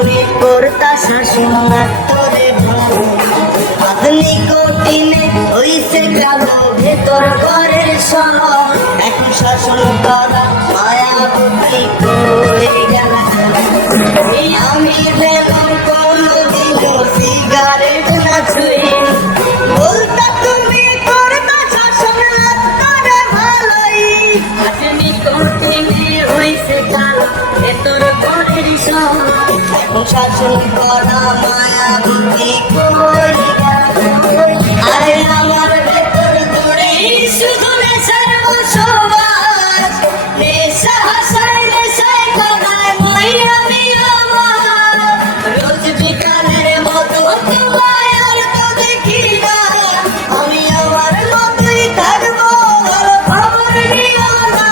তুমি করতা শাসন তোরে আদনি কঠিনে হইছে কালো ভেতর ঘরের সর এখন শাসন করা মায়া বুদ্ধি করে গেল আমি যেমন কোনদিন সিগারেট না ছুঁই বলতা তুমি করতা শাসন তোরে ভালোই আদনি কঠিনে হইছে কালো ভেতর ঘরের সর এখন শাসন করা মায়া বুদ্ধি করে আরে আমার ভেতর দৌড়ে শুধু নেশার বসবাস নেশা হাসায় নেশায় কাদায় মই আমি আমার রোজ বিকালের মতো তোমায় আর তো দেখি না আমি আমার মতোই থাকবো ভালো খবর নিও না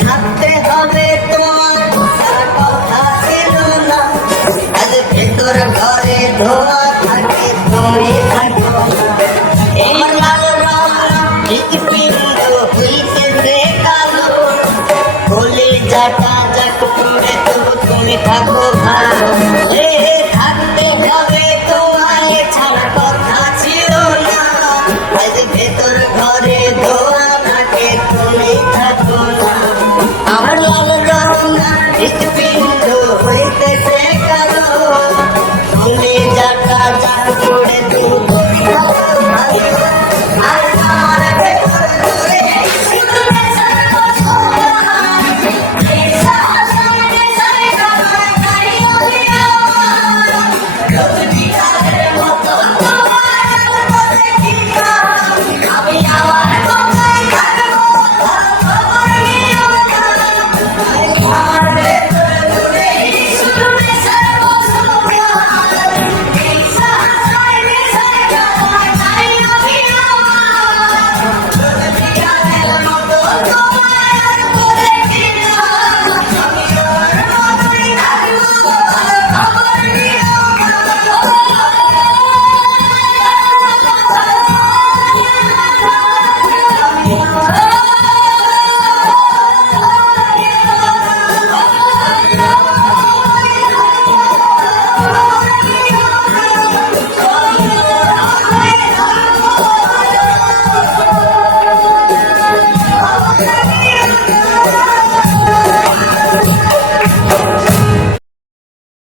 থাকতে হবে তোমার কথা ছিল না আজ ভেতর ঘরে ধোয়া থাকে তুমি থাকো আমার লাল হৃৎপিণ্ড হইতেছে কালো বলে যাটা যাক পুরে তবু তুমি থাকো ভালো থাকতে হবে